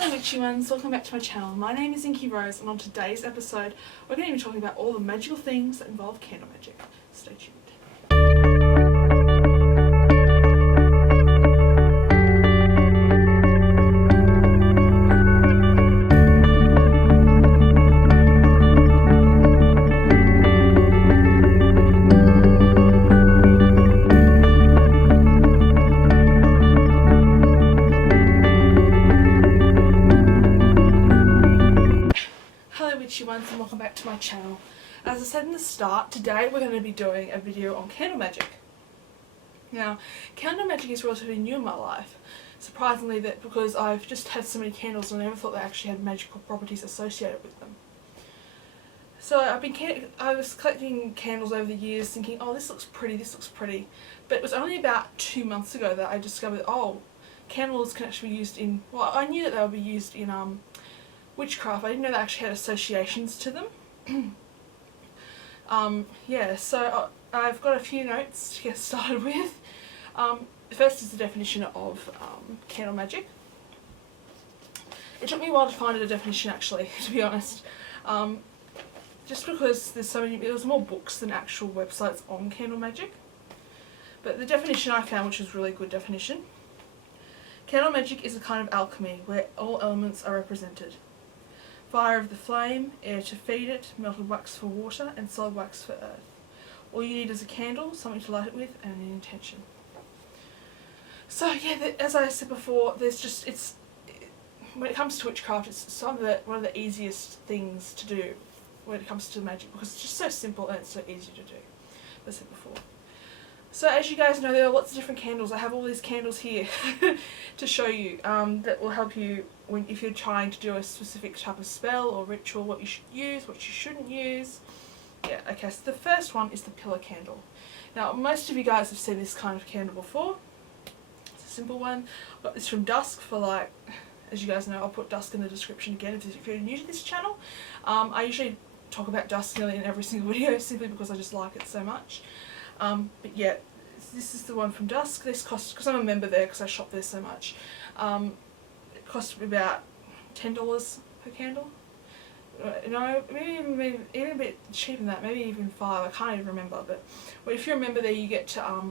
Hello Witchy ones, welcome back to my channel. My name is Inky Rose and on today's episode we're going to be talking about all the magical things that involve candle magic. Stay tuned. Witchy ones and welcome back to my channel. As I said in the start, today we're going to be doing a video on candle magic. Now, candle magic is relatively new in my life, surprisingly, that because I've just had so many candles and I never thought they actually had magical properties associated with them. So I was collecting candles over the years thinking, oh, this looks pretty, but it was only about 2 months ago that I discovered, oh, candles can actually be used in, well, I knew that they would be used in witchcraft. I didn't know they actually had associations to them. Yeah, so I've got a few notes to get started with. First is the definition of candle magic. It took me a while to find a definition actually, to be honest. Just because there's more books than actual websites on candle magic. But the definition I found, which was a really good definition. Candle magic is a kind of alchemy where all elements are represented. Fire of the flame, air to feed it, melted wax for water, and solid wax for earth. All you need is a candle, something to light it with, and an intention. So yeah, as I said before, when it comes to witchcraft, it's one of the easiest things to do when it comes to magic, because it's just so simple and it's so easy to do, as I said before. So as you guys know, there are lots of different candles. I have all these candles here to show you that will help you if you're trying to do a specific type of spell or ritual, what you should use, what you shouldn't use. Yeah, okay, so the first one is the pillar candle. Now, most of you guys have seen this kind of candle before. It's a simple one. I got this from Dusk for as you guys know, I'll put Dusk in the description again if you're new to this channel. I usually talk about Dusk nearly in every single video simply because I just like it so much. But yeah, this is the one from Dusk. This cost, because I'm a member there because I shop there so much, it cost me about $10 per candle. No, maybe even a bit cheaper than that, maybe even $5, I can't even remember. But if you're a member there, you get to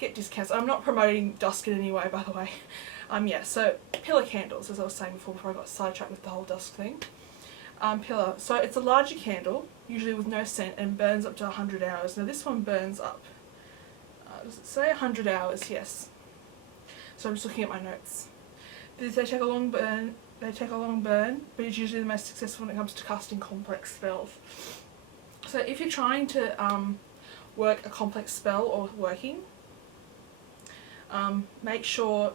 get discounts. I'm not promoting Dusk in any way, by the way. Yeah, so pillar candles, as I was saying before I got sidetracked with the whole Dusk thing. Pillar. So it's a larger candle, usually with no scent, and burns up to 100 hours. Now this one burns up, does it say 100 hours? Yes. So I'm just looking at my notes. They take a long burn, but it's usually the most successful when it comes to casting complex spells. So if you're trying to work a complex spell or working, make sure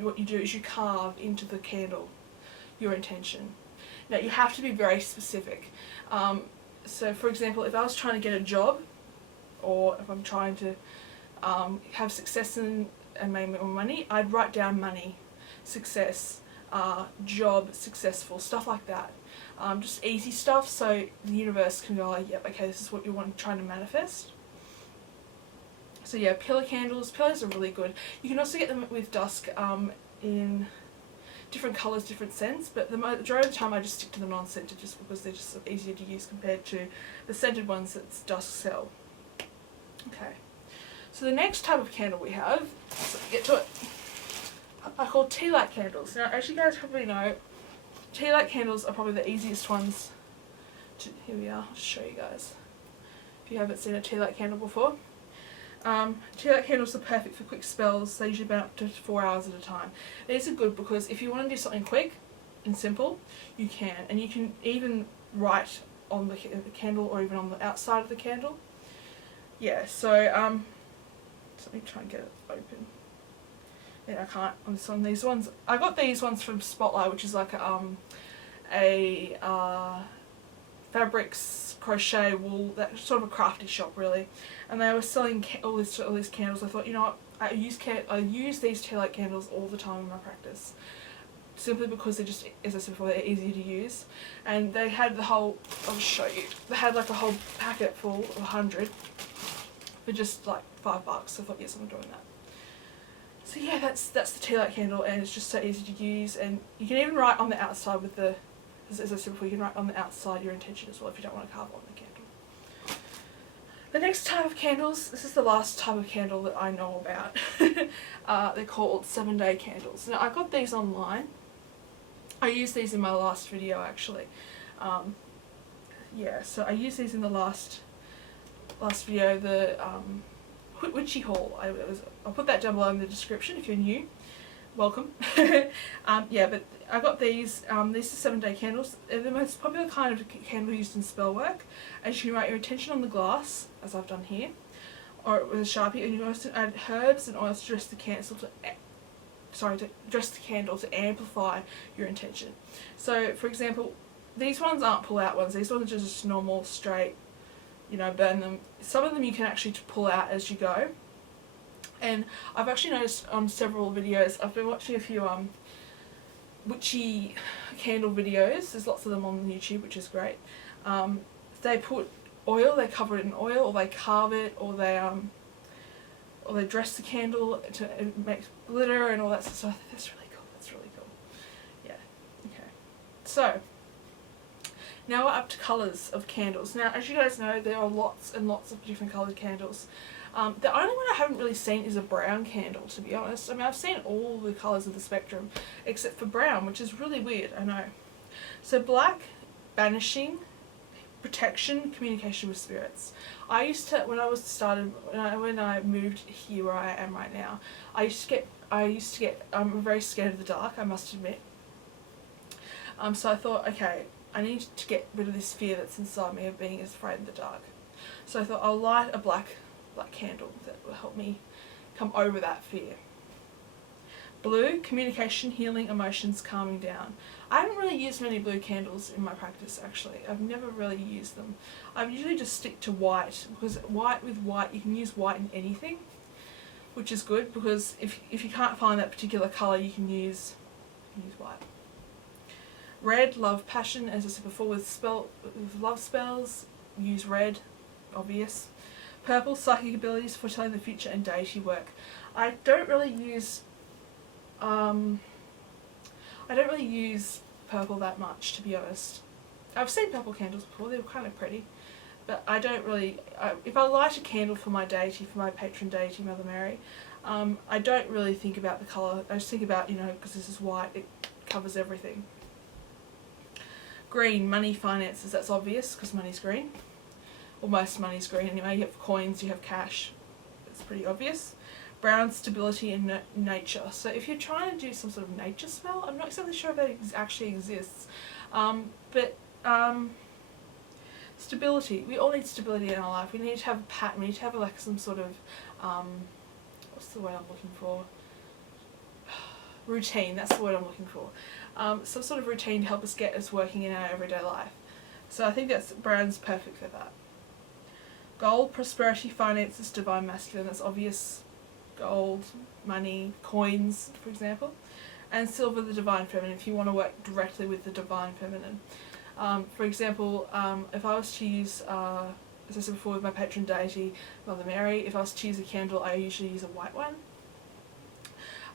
what you do is you carve into the candle your intention. Now you have to be very specific. So for example, if I was trying to get a job, or if I'm trying to have success and make more money, I'd write down money, success, job, successful, stuff like that. Just easy stuff so the universe can go like, yep, okay, this is what you're trying to manifest. So yeah, pillar candles. Pillars are really good. You can also get them with Dusk in different colours, different scents, but the majority of the time I just stick to the non-scented just because they're just easier to use compared to the scented ones that Dusk sell. Okay, so the next type of candle we have, so get to it, are called Tealight Candles. Now, as you guys probably know, Tealight Candles are probably the easiest ones to, here we are, I'll show you guys, if you haven't seen a Tealight candle before. Tealight candles are perfect for quick spells. They usually burn up to 4 hours at a time. These are good because if you want to do something quick and simple, you can. And you can even write on the candle or even on the outside of the candle. Yeah, so let me try and get it open. Yeah, I can't on this one. These ones, I got these ones from Spotlight, which is like a fabrics, crochet, wool, that sort of a crafty shop really, and they were selling all these candles. I thought, you know what, I use these Tealight candles all the time in my practice, simply because they're just, as I said before, they're easy to use. And they had the whole, I'll just show you, they had like a whole packet full of 100 for just like $5. So I thought, yes, I'm doing that. So yeah, that's the Tealight candle, and it's just so easy to use, and you can even write on the outside with the, as I said before, you can write on the outside your intention as well if you don't want to carve on the candle. The next type of candles, this is the last type of candle that I know about. They're called 7-day candles. Now I got these online. I used these in my last video actually. Yeah, so I used these in the last video, the Witchy haul. I'll put that down below in the description if you're new. Welcome. Yeah, but I got these. These are 7-day candles. They're the most popular kind of candle used in spell work. And you can write your intention on the glass, as I've done here, or with a Sharpie, and you can also add herbs and oils to dress the candle to amplify your intention. So, for example, these ones aren't pull-out ones. These ones are just normal, straight, you know, burn them. Some of them you can actually pull out as you go. And I've actually noticed on several videos, I've been watching a few witchy candle videos. There's lots of them on YouTube, which is great. They put oil, they cover it in oil, or they carve it, or they dress the candle to make glitter and all that stuff. So that's really cool. That's really cool. Yeah. Okay. So now we're up to colours of candles. Now, as you guys know, there are lots and lots of different coloured candles. The only one I haven't really seen is a brown candle, to be honest. I mean, I've seen all the colours of the spectrum except for brown, which is really weird, I know. So black, banishing, protection, communication with spirits. I used to, when I moved here where I am right now, I'm very scared of the dark, I must admit. So I thought, okay, I need to get rid of this fear that's inside me of being as afraid of the dark. So I thought I'll light a black candle that will help me come over that fear. Blue, communication, healing, emotions, calming down. I haven't really used many blue candles in my practice actually. I've never really used them. I usually just stick to white, because with white you can use white in anything, which is good, because if you can't find that particular colour you can use white. Red, love, passion, as I said before, with love spells, use red, obvious. Purple, psychic abilities, foretelling the future, and deity work. I don't really use purple that much, to be honest. I've seen purple candles before, they were kind of pretty, but I don't really, if I light a candle for my deity, for my patron deity, Mother Mary, I don't really think about the colour. I just think about, you know, because this is white, it covers everything. Green, money, finances, that's obvious because money's green. Or most money's green anyway. You have coins, you have cash, it's pretty obvious. Brown, stability and nature. So if you're trying to do some sort of nature spell, I'm not exactly sure if that actually exists. Stability. We all need stability in our life. We need to have a pattern. We need to have like some sort of, what's the word I'm looking for? Routine, that's the word I'm looking for. Some sort of routine to help us get us working in our everyday life. So I think brown's perfect for that. Gold, prosperity, finances, divine masculine, that's obvious. Gold, money, coins, for example. And silver, the divine feminine, if you want to work directly with the divine feminine. For example, if I was to use, as I said before, with my patron deity, Mother Mary, if I was to use a candle, I usually use a white one.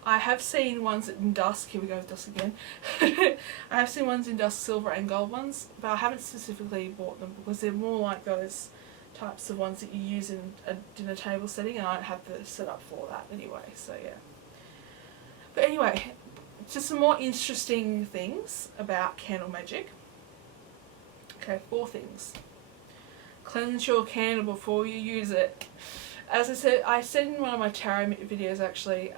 I have seen ones in Dusk, here we go with Dusk again. I have seen ones in Dusk, silver and gold ones, but I haven't specifically bought them because they're more like those types of ones that you use in a dinner table setting, and I don't have the setup for that anyway, so yeah. But anyway, just some more interesting things about candle magic. Okay, 4 things. Cleanse your candle before you use it. As I said in one of my tarot videos actually,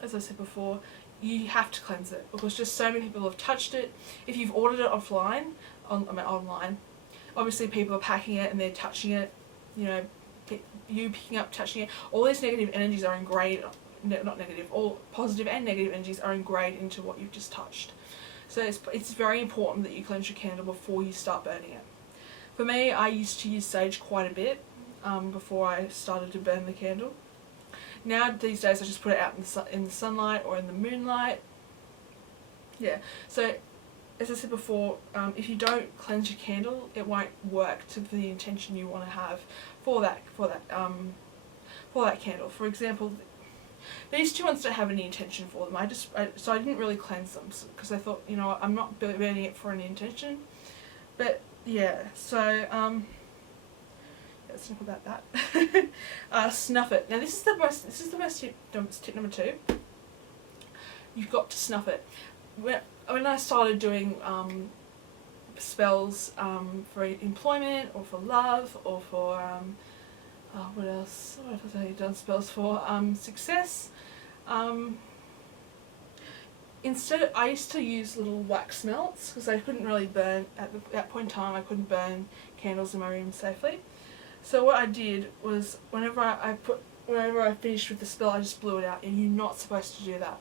as I said before, you have to cleanse it because just so many people have touched it. If you've ordered it offline, online, obviously people are packing it and they're touching it, you know, you picking up, touching it. All these negative energies are ingrained, not negative, all positive and negative energies are ingrained into what you've just touched. So it's very important that you cleanse your candle before you start burning it. For me, I used to use sage quite a bit before I started to burn the candle. Now these days I just put it out in the sunlight or in the moonlight. Yeah, so as I said before, if you don't cleanse your candle, it won't work to the intention you want to have for that candle. For example, These two ones don't have any intention for them. So I didn't really cleanse them because I thought, you know what, I'm not burning it for any intention. But yeah, so let's think about that. Snuff it. Now this is the best tip number 2. You've got to snuff it. When I started doing spells for employment or for love or for what else have I done spells for? Success. Instead, I used to use little wax melts because I couldn't really burn at that point in time. I couldn't burn candles in my room safely. So what I did was whenever I finished with the spell, I just blew it out, and you're not supposed to do that.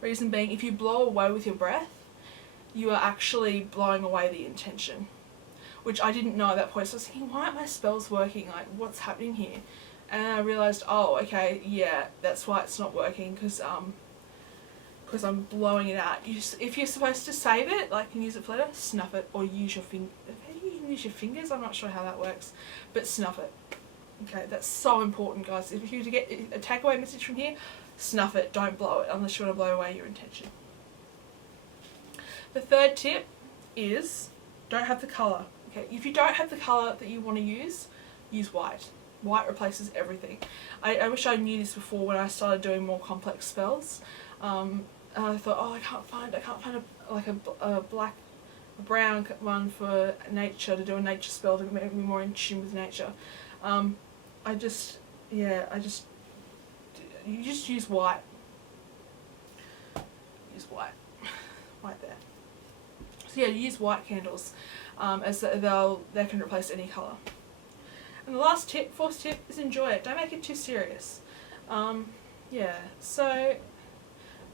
Reason being, if you blow away with your breath, you are actually blowing away the intention, which I didn't know at that point. So I was thinking, why aren't my spells working? Like, what's happening here? And I realised, oh, okay, yeah, that's why it's not working, because I'm blowing it out. If you're supposed to save it, like, and use it for later, snuff it, or use your use your fingers. I'm not sure how that works, but snuff it. Okay, that's so important, guys. If you to get a takeaway message from here, snuff it. Don't blow it unless you want to blow away your intention. The third tip is don't have the colour. Okay, if you don't have the colour that you want to use white. White replaces everything. I wish I knew this before when I started doing more complex spells. And I thought, oh, I can't find a brown one for nature, to do a nature spell to make me more in tune with nature. You just use white. Use white. White there. So yeah, use white candles, as they can replace any colour. And the last tip, fourth tip, is enjoy it. Don't make it too serious. Yeah, so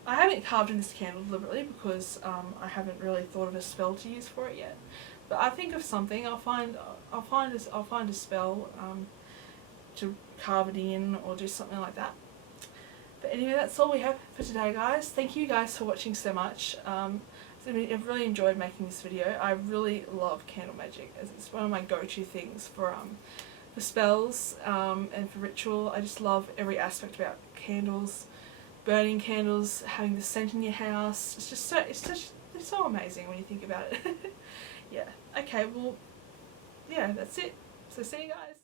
I haven't carved in this candle deliberately because I haven't really thought of a spell to use for it yet. But I think of something. I'll find a spell to carve it in or do something like that. But anyway, that's all we have for today, guys. Thank you guys for watching so much. I've really enjoyed making this video. I really love candle magic, as it's one of my go-to things for spells and for ritual. I just love every aspect about candles, burning candles, having the scent in your house. It's so amazing when you think about it. Yeah. Okay. Well, yeah, that's it. So see you guys.